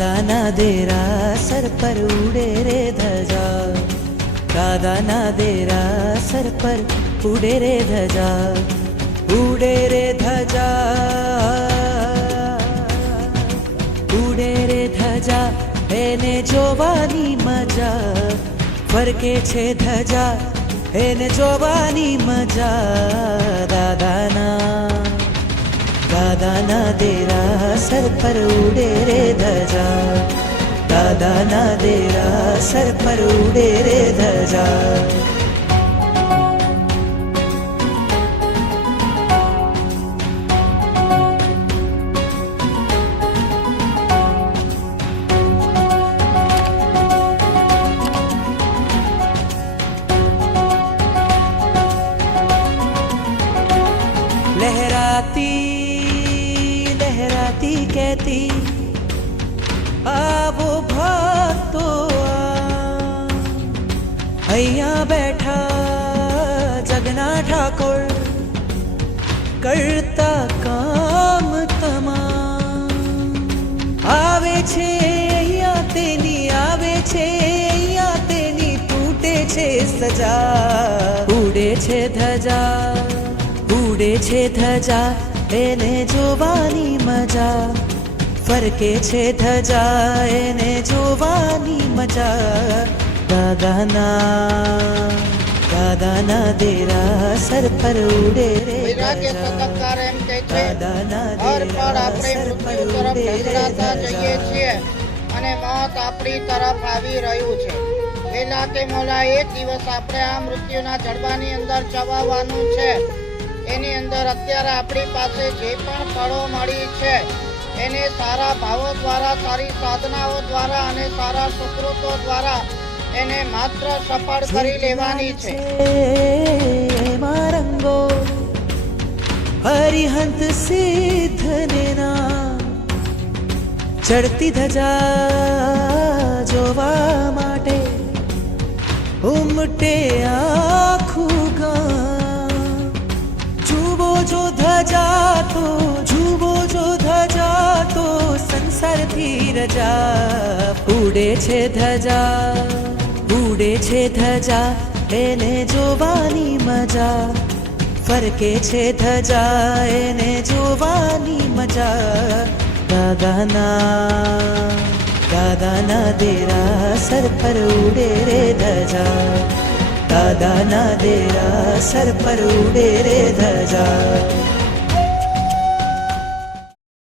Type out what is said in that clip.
દેરા sir પર ઉડે રે ધજા દેરા સર પર ઉડે રે ધજા ઉડે રે ધજા ઉડે રે ધજા એને જોવાની મજા ફરકે છે ધજા એને જોવાની મજા દાદાના સર પર ઉડે રે ધજા દાદાના દેરા સર પર ઉડે રે ધજા લહેરાતી લહેરાતી કહેતી આવો ભક્તો આ. અહીંયા બેઠા જગના ઠાકોર કરતા કામ તમામ આવે છે અહીંયા તેની આવે છે અહીંયા તેની તૂટે છે સજા ઉડે છે ધજા ઉડે છે ધજા એને જોવાની મજા ફરકે છે ધજા એને જોવાની મજા. દાદાના દાદાના દેરા સર પર ઉડે રે દાદાના દેરા સર પર ઉડે રે છીએ અને મોત આપણી તરફ આવી રહ્યું છે. વહેલા કે મોલા એક દિવસ આપણે આ મૃત્યુના જડબાની અંદર ચવાવાનું છે. એની અંદર અત્યારે આપણી પાસે જે પણ ફળો મળી છે એને સારા ભાવો દ્વારા સારી સાધનાઓ દ્વારા અને સારા સુકૃતો દ્વારા એને માત્ર સફળ કરી લેવાની છે. રંગો હરિહંત સિદ્ધ નામ ચડતી ધજા જોવા માટે ઉમટે આખું સંસારથી રજા, ઉડે છે ધજા, ઉડે છે ધજા, એને જોવાની મજા, ફરકે છે ધજા, એને જોવાની મજા, દાદાના દાદાના દેરા સર પર ઉડે રે ધજા, દાદાના દેરા સર પર ઉડે